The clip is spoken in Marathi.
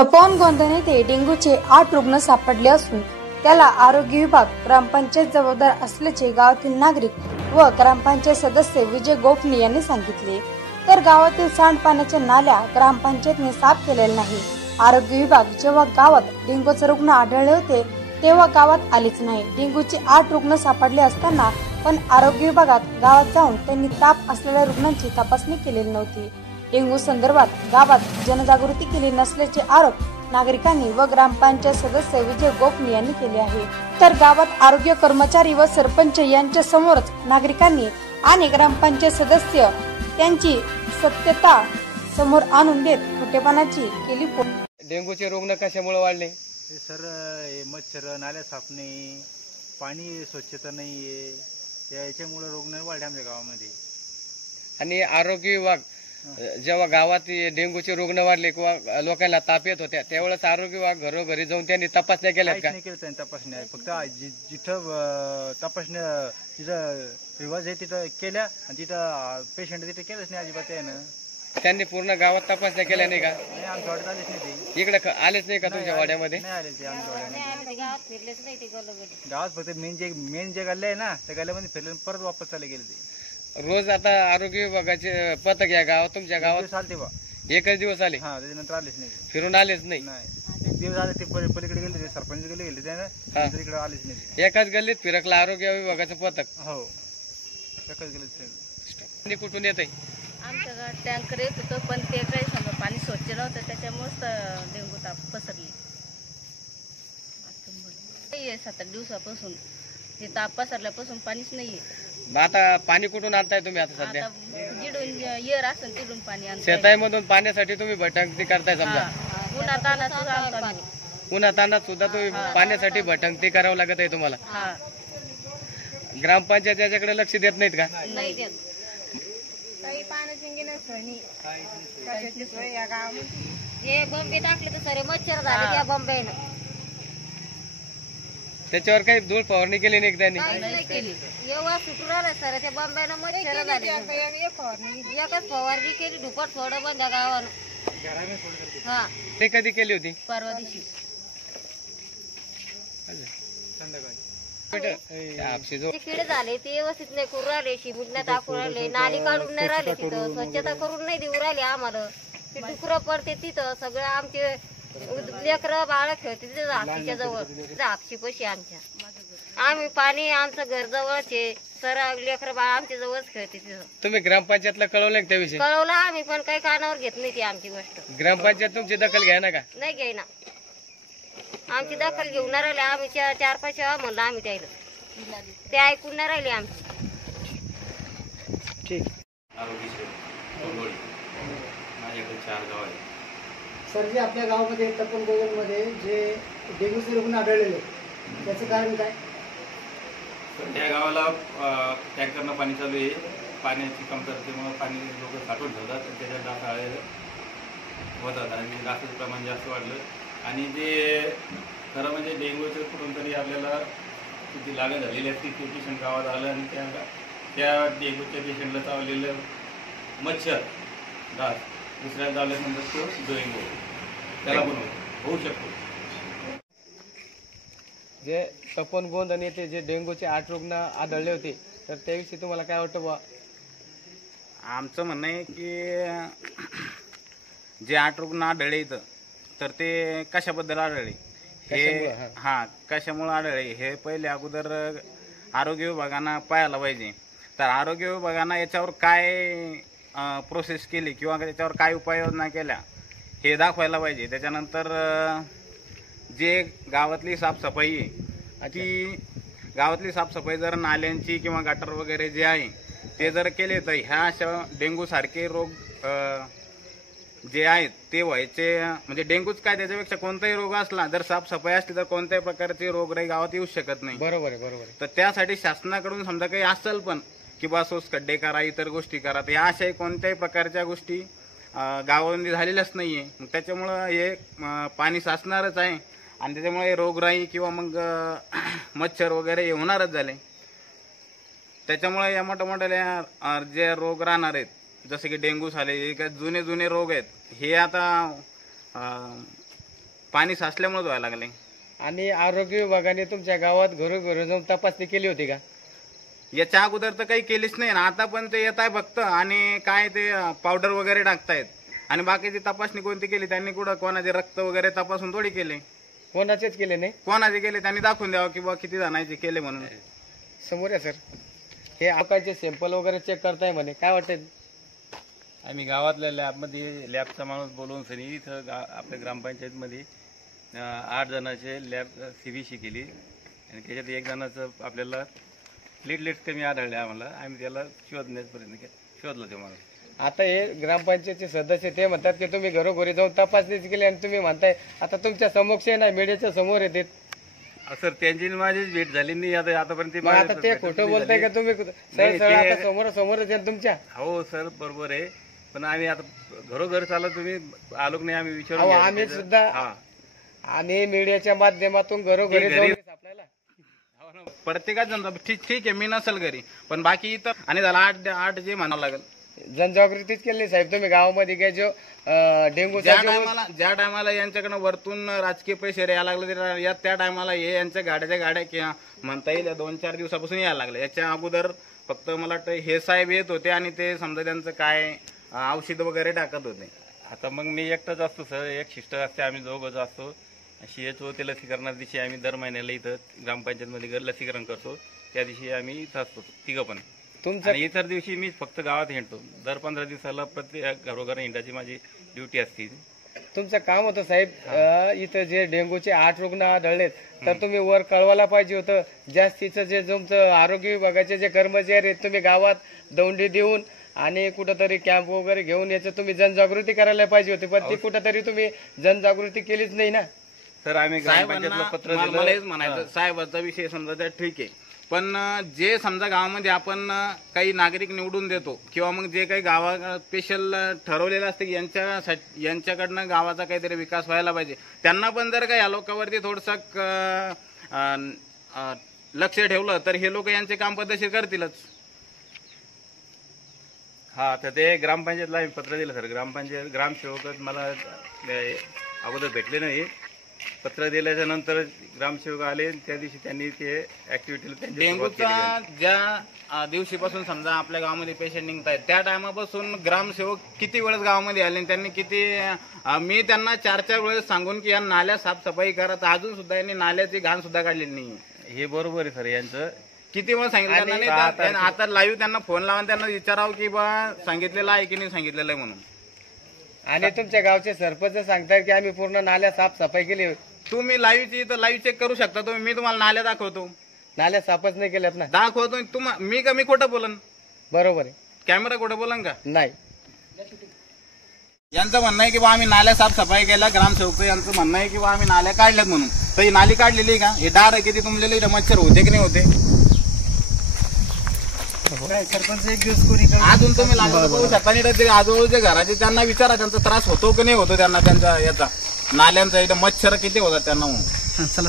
तपोवन गोंधन येथे डेंग्यूचे 8 रुग्ण सापडले असून त्याला आरोग्य विभाग, ग्रामपंचायत जबाबदार असल्याचे गावातील नागरिक व ग्रामपंचायत सदस्य विजय गोफणे यांनी सांगितले। तर गावातील सांडपाण्याच्या नाल्या ग्रामपंचायतने साफ केलेल्या नाही। आरोग्य विभाग जेव्हा गावात डेंग्यूचे रुग्ण आढळले होते तेव्हा गावात आलेच नाही। डेंग्यूचे 8 रुग्ण सापडले असताना पण आरोग्य विभागात गावात जाऊन त्यांनी ताप असलेल्या रुग्णांची तपासणी केलेली नव्हती। डेंग्यू संदर्भात गावात जनजागृती केली नसल्याचे आरोप नागरिकांनी व ग्रामपंचायत सदस्य विजय गोफणे यांनी केले आहे। तर गावात आरोग्य कर्मचारी व सरपंच यांच्या समोरच नागरिकांनी आणि ग्रामपंचायत सदस्य त्यांची सत्यता समोर आणून देत खोटेपणाची केली। डेंग्यूचे रुग्ण कशामुळे वाढले? सर हे मच्छर, नाल्या साफ नाही, पाणी स्वच्छता नाहीये, याच्यामुळे रुग्ण वाढले आमच्या गावामध्ये। आणि आरोग्य विभाग जेव्हा गावात डेंग्यूचे रुग्ण वाढले किंवा लोकांना ताप येत होत्या त्यावेळेस आरोग्य विभाग घरोघरी जाऊन त्यांनी तपासण्या केल्या का? नाही केलं त्यांनी तपासण्या, फक्त जिथं तपासण्या तिथं रिवाज आहे तिथं केल्या आणि जिथं पेशंट तिथे केलंच नाही अजिबात आहे ना। त्यांनी पूर्ण गावात तपासण्या केल्या नाही का? नाही, आमच्या वाड्यात आलेच नाही ते। इकडे आलेच नाही का तुमच्या वाड्यामध्ये? नाही आले ते आमच्या वाड्यामध्ये, गावात फक्त मेन जे गल्ले आहे ना त्या गल्ल्यामध्ये फिरले परत वापस चाले गेले ते। रोज आता आरोग्य विभागाचे पथक या गावात तुमच्या गावात चालते बा, एकच दिवस आले? हा, त्याच्यानंतर आलेच नाही, फिरून आलेच नाही? नाही, दिवस आले ते पलीकडे गेले, सरपंच गेले त्यानं इकडे आलेच नाही। एकाच गल्लीत फिरकला आरोग्य विभागाचं पथक? हो, एकाच गेले। कुठून येत आहे? आमच्या गावात टँकर येत होतं पण ते काही समजा पाणी स्वच्छ नव्हतं त्याच्यामुळेच डेंग्यू ताप पसरली। 7-8 दिवसापासून ते ताप पसरल्यापासून पाणीच नाहीये। आता पाणी कुठून आणताय तुम्ही? आता सध्या जिडून येर असेल तिडून पाणी आणताय। शेतामधून पाण्यासाठी तुम्ही भटकंती करताय समजा? उन्हातानात सुद्धा तुम्ही पाण्यासाठी भटकंती करावं लागत आहे तुम्हाला? ग्रामपंचायत याच्याकडे लक्ष देत नाहीत का? नाही देत। काही पाण्याची कशाची सोय या गावामध्ये? हे बंबे टाकले तर सारे मच्छर झाले त्या बंबेनं। त्याच्यावर काही धूळ फवारणी केली नाही त्यांनी? नाही केली, एवढा सुटून आला सर त्या बंबेनं मच्छर झाले। एकच फवारणी केली, ढुपट थोडं बंद गावानं। हा, ते कधी केली होती? परवा दिवशी किडे झाले ते व्यवस्थित नाही करून राहिले, शिबुटण्या टाकून राहिले, नाली काढून नाही राहिले, तिथं स्वच्छता करून नाही देऊ राहिले आम्हाला। ते डुकरं पडते तिथं, सगळं आमचे लेकरं बाळ खेळते तिथं हापशीच्या जवळ, हापशी पशी आमच्या। आम्ही पाणी आमचं घर जवळच आहे, सर लेकरं बाळ आमच्या जवळच खेळते तिथं। तुम्ही ग्रामपंचायतला कळवलं त्याविषयी? कळवलं आम्ही पण काही कानावर घेत नाही ती आमची गोष्ट। ग्रामपंचायत तुमची दखल घ्या ना का? नाही घ्यायना, आमची दखल घेऊन नाही राहिले। आम्ही 4-5 वेळा म्हणलं आम्ही त्याला, ते ऐकून नाही राहिले आमची। ठीक। सर, जे आपल्या गावामध्ये तपोवन गोंधनमध्ये जे डेंग्यूचे रुग्ण आढळलेले त्याचं कारण काय? त्या गावाला टँकरनं पाणी चालू आहे, पाण्याची कमतरतेमुळे पाणी लोक साठवून ठेवतात आणि त्याच्यात डास होतात आणि डासाचं प्रमाण जास्त वाढलं। आणि जे खरं म्हणजे डेंग्यूचं कुठून तरी आपल्याला किती लागण झालेली असते ते पेशंट गावात आलं आणि त्या डेंग्यूच्या पेशंटला चावलेलं मच्छर डास दुसऱ्या चावल्यानंतर तो डेंग्यू त्याला पण होऊ शकतो। जे तपोवन गोंधन येथे जे डेंग्यूचे 8 रुग्ण आढळले होते तर त्याविषयी तुम्हाला काय वाटतं बा? आमचं म्हणणं आहे की जे 8 रुग्ण आढळले इथं तर ते कशाबद्दल आढळले हे, कशामुळे आढळले हे पहिले अगोदर आरोग्य विभागानं पाहायला पाहिजे। तर आरोग्य विभागानं याच्यावर काय प्रोसेस केली किंवा त्याच्यावर काय उपाययोजना केल्या हे दाखवायला पाहिजे। त्याच्यानंतर जे गावातली साफसफाई आहे ती गावातली साफसफाई जर नाल्यांची किंवा गटर वगैरे जे आहे ते जर केले तर ह्या अशा डेंग्यूसारखे रोग जे आहेत ते व्हायचे म्हणजे डेंग्यूच काय त्याच्यापेक्षा कोणताही रोग असला जर साफसफाई असली तर कोणत्याही प्रकारचे रोगराई गावात येऊ शकत नाही। बरोबर आहे, बरोबर आहे। तर त्यासाठी शासनाकडून समजा काही असेल पण की बा सोस खड्डे करा, इतर गोष्टी करा, या अशाही कोणत्याही प्रकारच्या गोष्टी गावामध्ये झालेल्याच नाहीये। मग त्याच्यामुळं हे पाणी साचणारच आहे आणि त्याच्यामुळे रोगराई किंवा मग मच्छर वगैरे हे होणारच झाले। त्याच्यामुळे या मोठ्या जे रोग राहणार आहेत जसे की डेंग्यू झाले, जुने रोग आहेत हे आता पाणी साचल्यामुळे व्हायला लागले. आणि आरोग्य विभागाने तुमच्या गावात घरोघरी जाऊन तपासणी केली होती का? याच्या अगोदर तर काही केलीच नाही ना, आता पण ते येत आहे फक्त आणि काय ते पावडर वगैरे टाकतायत आणि बाकीची तपासणी कोणती केली त्यांनी? कुठं कोणाचे रक्त वगैरे तपासून थोडी केले, कोणाचेच केले नाही. कोणाचे केले त्यांनी दाखवून द्यावं की बा किती जणांचे केले म्हणून. समोर आहे सर, हे लोकांचे सॅम्पल वगैरे चेक करताय म्हणे, काय वाटतंय? आम्ही गावातल्या लॅबमध्ये लॅबचा माणूस बोलवून सनी इथं आपल्या ग्रामपंचायतमध्ये 8 जणांचे लॅब CBC केली आणि त्याच्यात 1 जणाचं आपल्याला प्लेटलेट कमी आढळले. आम्हाला आम्ही त्याला शोधण्याचा प्रयत्न केला, शोधला ते माणूस. आता हे ग्रामपंचायतचे सदस्य ते म्हणतात की तुम्ही घरोघरी जाऊन तपासणी केली आणि तुम्ही म्हणताय आता तुमच्या समक्ष आहे ना, मीडियाच्या समोर येते. सर त्यांची माझीच भेट झाली नाही आतापर्यंत. मग आता ते खोटं बोलताय का तुम्ही? सरळ आता समोरच आहे तुमच्या. हो सर बरोबर आहे, पण आम्ही आता घरोघर चालू तुम्ही आलो नाही, आम्ही विचारू. आम्ही सुद्धा आम्ही मीडियाच्या माध्यमातून घरोघरी जाऊन सापडायला प्रत्येकाच ठीक आहे, मी नसेल घरी पण बाकी इतर आणि झाला 8 जे म्हणावं लागेल. जनजागृतीच केली साहेब तुम्ही गावामध्ये काय जो डेंगू ज्या टायमाला यांच्याकडनं वरतून राजकीय पैसे यायला लागले त्या टायमाला हे यांच्या गाड्या किंवा म्हणता येईल 2-4 दिवसापासून यायला लागले. याच्या अगोदर फक्त मला वाटतं हे साहेब येत होते आणि ते समजा त्यांचं काय औषध वगैरे टाकत होते. आता मग मी एकटाच असतो सर, एक शिष्ट असते, आम्ही दोघंच असतो. CHO ते लसीकरणाच्या दिवशी आम्ही दर महिन्याला इथं ग्रामपंचायतमध्ये लसीकरण करतो, त्या दिवशी आम्ही इथं असतो तिघं पण. तुमचं इतर दिवशी मी फक्त गावात हिंडतो. दर 15 दिवसाला प्रत्येक घरोघर हिंडाची माझी ड्युटी असते. तुमचं काम होतं साहेब. इथं जे डेंग्यूचे 8 रुग्ण आढळलेत तर तुम्ही वर कळवायला पाहिजे होतं. जास्तीचं जे तुमचं आरोग्य विभागाचे जे कर्मचारी आहेत तुम्ही गावात दौंडी देऊन आणि कुठंतरी कॅम्प वगैरे घेऊन याचं तुम्ही जनजागृती करायला पाहिजे होती, पण ती कुठंतरी तुम्ही जनजागृती केलीच नाही ना. तर आम्ही ग्रामपंचायतला पत्र मला हेच म्हणायचं, साहेबाचा विषय समजा त्या ठीक आहे, पण जे समजा गावामध्ये आपण काही नागरिक निवडून देतो किंवा मग जे काही गावा स्पेशल ठरवलेलं असतं की यांच्याकडनं गावाचा काहीतरी विकास व्हायला पाहिजे, त्यांना पण जर का या लोकांवरती थोडंसं लक्ष ठेवलं तर हे लोक यांचे काम पद्धतशीर करतीलच. हा, तर ते ग्रामपंचायतला आम्ही पत्र दिलं सर. ग्रामसेवक मला अगोदर भेटले नाही. पत्र दिल्याच्या नंतर ग्रामसेवक आले, त्या दिवशी त्यांनी ते ऍक्टिव्हिटीला डेंग्यूचा ज्या दिवशीपासून समजा आपल्या गावामध्ये पेशंट निघतायत त्या टायमापासून ग्रामसेवक किती वेळेस गावामध्ये आले, त्यांनी किती मी त्यांना 4 वेळेस सांगून की या नाल्या साफसफाई करा, तर अजून सुद्धा यांनी नाल्याची घाण सुद्धा काढलेली नाही. हे बरोबर आहे सर यांचं. किती वेळ सांगितलं. आता लाईव्ह त्यांना फोन लावून त्यांना विचारावं की बा सांगितलेलं आहे की नाही सांगितलेलं आहे म्हणून. आणि तुमच्या गावचे सरपंच सांगतायत की आम्ही पूर्ण नाल्या साफसफाई केली. तुम्ही लाईव्ह चेक करू शकता तुम्ही. मी तुम्हाला नाल्या दाखवतो. नाल्या साफच नाही केल्यात ना. दाखवतो मी खोटं बोलन? बरोबर आहे. कॅमेरा खोटं बोलन का? नाही. यांचं म्हणणं आहे की बा आम्ही नाल्या साफसफाई केल्या. ग्रामसेवक यांचं म्हणणं आहे की बा आम्ही नाल्या काढल्यात म्हणून. तर ही नाली काढलेली का? हे दार किती तुमलेले मच्छर होते की नाही होते? सरपंच एक दिवस कोणी अजून तुम्ही लागू शकता नाही. आजूबाजूच्या घराचे त्यांना विचारा त्यांचा त्रास होतो की नाही होतो त्यांना, त्यांचा याचा नाल्यांचा इथं मच्छर किती होतात त्यांना. चला